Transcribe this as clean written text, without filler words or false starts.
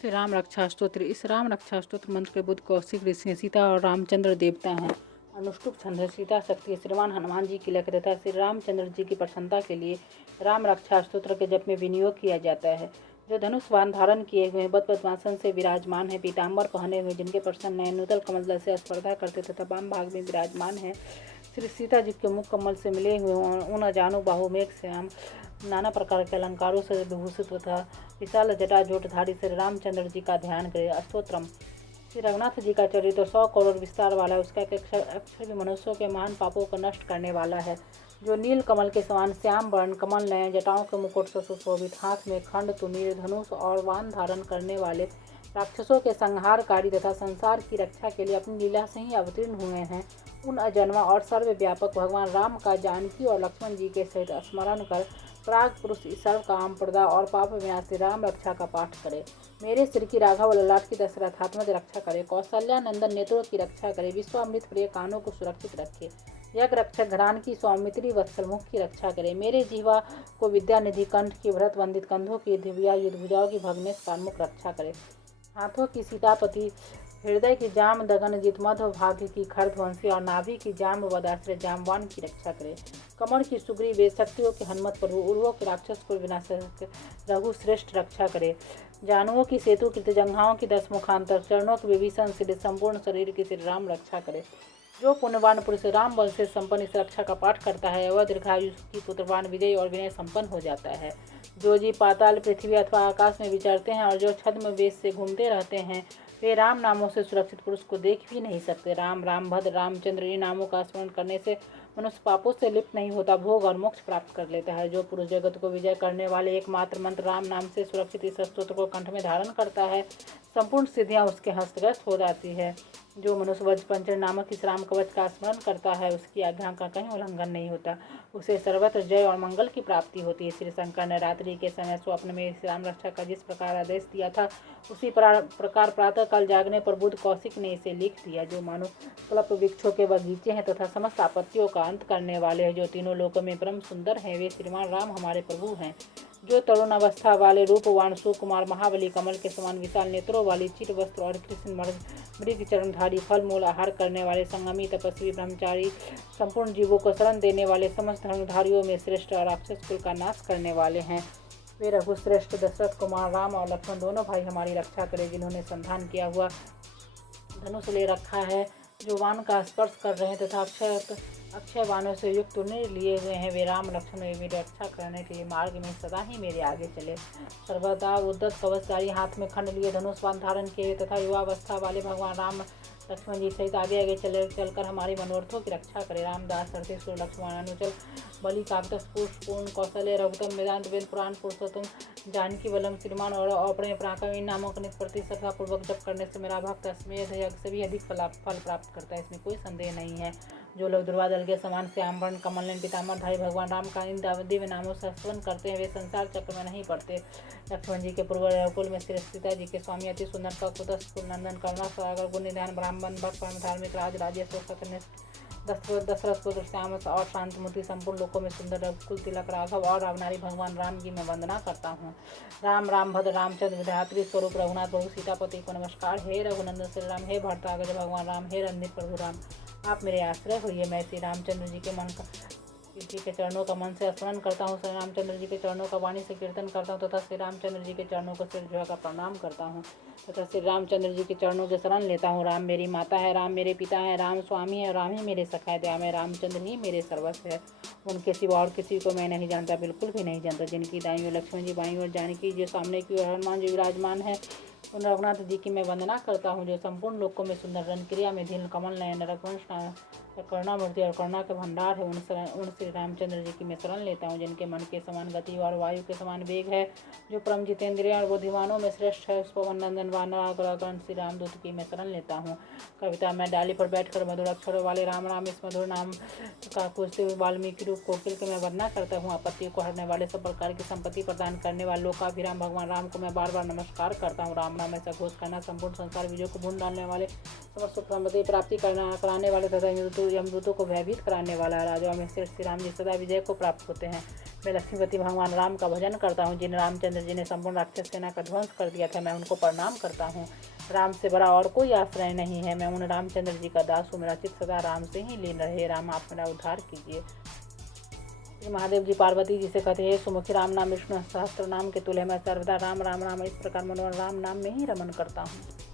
श्री राम रक्षा स्तोत्र। इस राम रक्षा स्तोत्र मंत्र के बुद्ध कौशिक ऋषि हैं, सीता और रामचंद्र देवता हैं। अनुष्टुप छंद है। सीता शक्ति श्रीमान हनुमान जी की लख तथा श्री रामचंद्र जी की प्रसन्नता के लिए राम रक्षा स्तोत्र के जप में विनियोग किया जाता है। जो धनुष बाण धारण किए हुए बद पद्मासन से विराजमान है, पीताम्बर पहने हुए, जिनके प्रसन्न नयन नूतल कमल से स्पर्धा करते तथा वाम भाग में विराजमान है, श्री सीता जी के मुख कमल से मिले हुए उन अजानु बाहु मेघ श्याम नाना प्रकार के अलंकारों से विभूषित तथा विशाल जटाजूटधारी श्री रामचंद्र जी का ध्यान करें। अष्टोत्रम। श्री रघुनाथ जी का चरित्र 100 करोड़ विस्तार वाला है। उसका अक्षर भी मनुष्यों के महान पापों को नष्ट करने वाला है। जो नील कमल के समान श्याम वर्ण, कमल नयन, जटाओं के मुकुट से सुशोभित, हाथ में खंड तुमीर, धनुष और वाण धारण करने वाले, राक्षसों के संहारकारी तथा संसार की रक्षा के लिए अपनी लीला से ही अवतीर्ण हुए हैं, उन अजन्मा और सर्वव्यापक भगवान राम का जानकी और लक्ष्मण जी के सहित स्मरण कर प्राग पुरुष सर्व काम प्रदा और पाप विनाशी राम रक्षा का पाठ करे। मेरे सिर की राघव ललाट की दशरथात्मज रक्षा करे। कौशल्या नंदन नेत्रों की रक्षा करे। विश्वामृत प्रिय कानों को सुरक्षित रखे। यज्ञ रक्षक घरान की सौमित्री वत्सल मुख की रक्षा करे। मेरे जीवा को विद्या निधि कंठ की भरत वंदित कंधों की दिव्या युद्ध भुजाओं की भग्नेश कानमुख रक्षा करे। हाथों की सीतापति, हृदय की जाम दगन जित, मध्य भाग्य की खरध्वंसी और नाभि की जाम वदाश्रय जामवान की रक्षा करे। कमर की सुग्रीव, शक्तियों के हनुमत प्रभु, उर्वों के राक्षस को विनाशक रघु श्रेष्ठ रक्षा करे। जानुओं की सेतु कृत, जंघाओं की 10 मुखांतर, चरणों की विभीषण श्री, संपूर्ण शरीर की श्री राम रक्षा करे। जो पुण्यवान पुरुष राम बल से संपन्न इस रक्षा का पाठ करता है, वह दीर्घायु की पुत्रवान विजयी और विनय संपन्न हो जाता है। जो जीव पाताल, पृथ्वी अथवा आकाश में विचरते हैं और जो छद्म वेश से घूमते रहते हैं, वे राम नामों से सुरक्षित पुरुष को देख भी नहीं सकते। राम, रामभद्र, रामचंद्र इन नामों का स्मरण करने से मनुष्य पापों से लिप्त नहीं होता, भोग और मोक्ष प्राप्त कर लेता है। जो पुरुष जगत को विजय करने वाले एकमात्र मंत्र राम नाम से सुरक्षित इस स्तोत्र को कंठ में धारण करता है, संपूर्ण सिद्धियां उसके हस्तगत हो जाती है। जो मनुष्य वज्र पंचर नामक इस राम कवच का स्मरण करता है, उसकी आज्ञा का कहीं उल्लंघन नहीं होता, उसे सर्वत्र जय और मंगल की प्राप्ति होती है। श्री शंकर ने रात्रि के समय स्वप्न में इस राम रक्षा का जिस प्रकार आदेश दिया था, उसी प्रकार प्रातः काल जागने पर बुद्ध कौशिक ने इसे लिख दिया। जो मानो कल्प वृक्षों के बगीचे हैं तथा समस्त आपत्तियों का अंत करने वाले हैं, जो तीनों लोकों में परम सुंदर हैं, वे श्रीमान राम हमारे प्रभु हैं। जो तरुण अवस्था वाले, रूपवान, सुकुमार, महाबली, कमल के समान विशाल नेत्रों वाली, चिर वस्त्र और कृष्ण मृग चरणधारी, फल मूल आहार करने वाले, संगमी, तपस्वी, ब्रह्मचारी, संपूर्ण जीवों को शरण देने वाले, समस्त धर्मधारियों में श्रेष्ठ और राक्षस कुल का नाश करने वाले हैं, वे रघुश्रेष्ठ दशरथ कुमार राम और लक्ष्मण दोनों भाई हमारी रक्षा करें। जिन्होंने संधान किया हुआ धनुष ले रखा है, जो वान का स्पर्श कर रहे हैं तथा अक्षय वानों से युक्त तुरने लिए हुए हैं, वे राम लक्ष्मण मेरी रक्षा करने के लिए मार्ग में सदा ही मेरे आगे चले। सर्वदा उद्दत कवचधारी, हाथ में खंड लिए धनुष बाण धारण किए तथा युवावस्था वाले भगवान राम लक्ष्मण जी सहित आगे आगे चलकर हमारी मनोरथों की रक्षा करे। रामदास सरथे सुर लक्ष्मण अनुचल बलि काकटस पूर्ण कौशल्य रघुतम वेदांत वेद पुराण पुरुषोत्तम जानकी वल्लम श्रीमान और अपने पराक्रम इन नामों का नित्य प्रति श्रद्धापूर्वक जप करने से मेरा भक्त अश्वमेध यज्ञ से भी अधिक फल प्राप्त करता है, इसमें कोई संदेह नहीं है। जो लोग दुर्वा दल के समान श्याम वर्ण, कमल नयन, पीताम्बरधारी भगवान राम का इन दिव्य नामों से स्मरण करते हैं, वे संसार चक्र में नहीं पड़ते। लक्ष्मण जी के पूर्व रघुकुल में श्री सीता जी के स्वामी अति सुंदर का कुतस्कुल नंदन, करुणा सागर, गुण निधान, ब्राह्मण भक्त, परम धार्मिक, राज राजेश्वर, सत्यनिष्ठ दशरथ पुत्र श्याम और शांतमूर्ति, संपूर्ण लोकों में सुंदर रघुकुल तिलक राघव और रावनारी भगवान राम की मैं वंदना करता हूँ। राम, रामभद्र, रामचंद्र, विधात्री स्वरूप रघुनाथ प्रभु सीतापति को नमस्कार। हे रघुनंदन श्री राम, हे भरताग्रज भगवान राम, हे रंजित प्रभु राम, आप मेरे आश्रय होइए। मैं श्री रामचंद्र जी के चरणों का मन से स्मरण करता हूँ, श्री रामचंद्र जी के चरणों का वाणी से कीर्तन करता हूँ तथा श्री रामचंद्र जी के चरणों को सिर झुका प्रणाम करता हूँ तथा श्री रामचंद्र जी के चरणों के शरण लेता हूँ। राम मेरी माता है, राम मेरे पिता है, राम स्वामी है, राम ही मेरे सखा है, दया में रामचंद्र ही मेरे सर्वस्व है। उनके सिवा और किसी को मैं नहीं जानता, बिल्कुल भी नहीं जानता। जिनकी दाईं ओर लक्ष्मण जी, बाईं ओर जानकी जी, सामने की ओर हनुमान जी विराजमान है, उन रघुनाथ जी की मैं वंदना करता हूँ। जो संपूर्ण लोकों में सुंदर रन क्रिया में धीन कमल नयन रघुवंश करुणामूर्ति और करुणा के भंडार है, उन श्री रामचंद्र जी की मैं शरण लेता हूँ। जिनके मन के समान गति और वायु के समान वेग है, जो परम जितेंद्रिय और बुद्धिमानों में श्रेष्ठ है, उस पवन नंदन वानराग्रगण श्री रामदूत की मैं शरण लेता हूँ। कविता में डाली पर बैठकर मधुर अक्षरों वाले राम राम इस मधुर नाम का पूछते हुए वाल्मीकि रूप कोकिल के मैं वंदना करता हूँ। आपत्तियों को हरने वाले, सब प्रकार की संपत्ति प्रदान करने वाले लोकाभिराम भगवान राम को मैं बार बार नमस्कार करता हूँ। राम नाम ऐसा घोष करना, संपूर्ण संसार विजय को भून डालने वाले, समस्त संपत्ति प्राप्ति कराने वाले तथा यमदूतों को भयभीत कराने वाला राजा में श्री राम जी सदा विजय को प्राप्त होते हैं। मैं लक्ष्मीपति भगवान राम का भजन करता हूँ। जिन रामचंद्र जी ने संपूर्ण राक्षस सेना का ध्वंस कर दिया था, मैं उनको प्रणाम करता हूँ। राम से बड़ा और कोई आश्रय नहीं है। मैं उन रामचंद्र जी का दास हूँ। मेरा चित्त सदा राम से ही लीन रहे। राम, आप मेरा उद्धार कीजिए। श्री महादेव जी पार्वती जी से कहते हैं, सुमुखी राम नाम विष्णु सहस्त्र नाम के तुल्य। मैं सर्वदा राम राम राम इस प्रकार मनोरम राम नाम में ही रमन करता हूँ।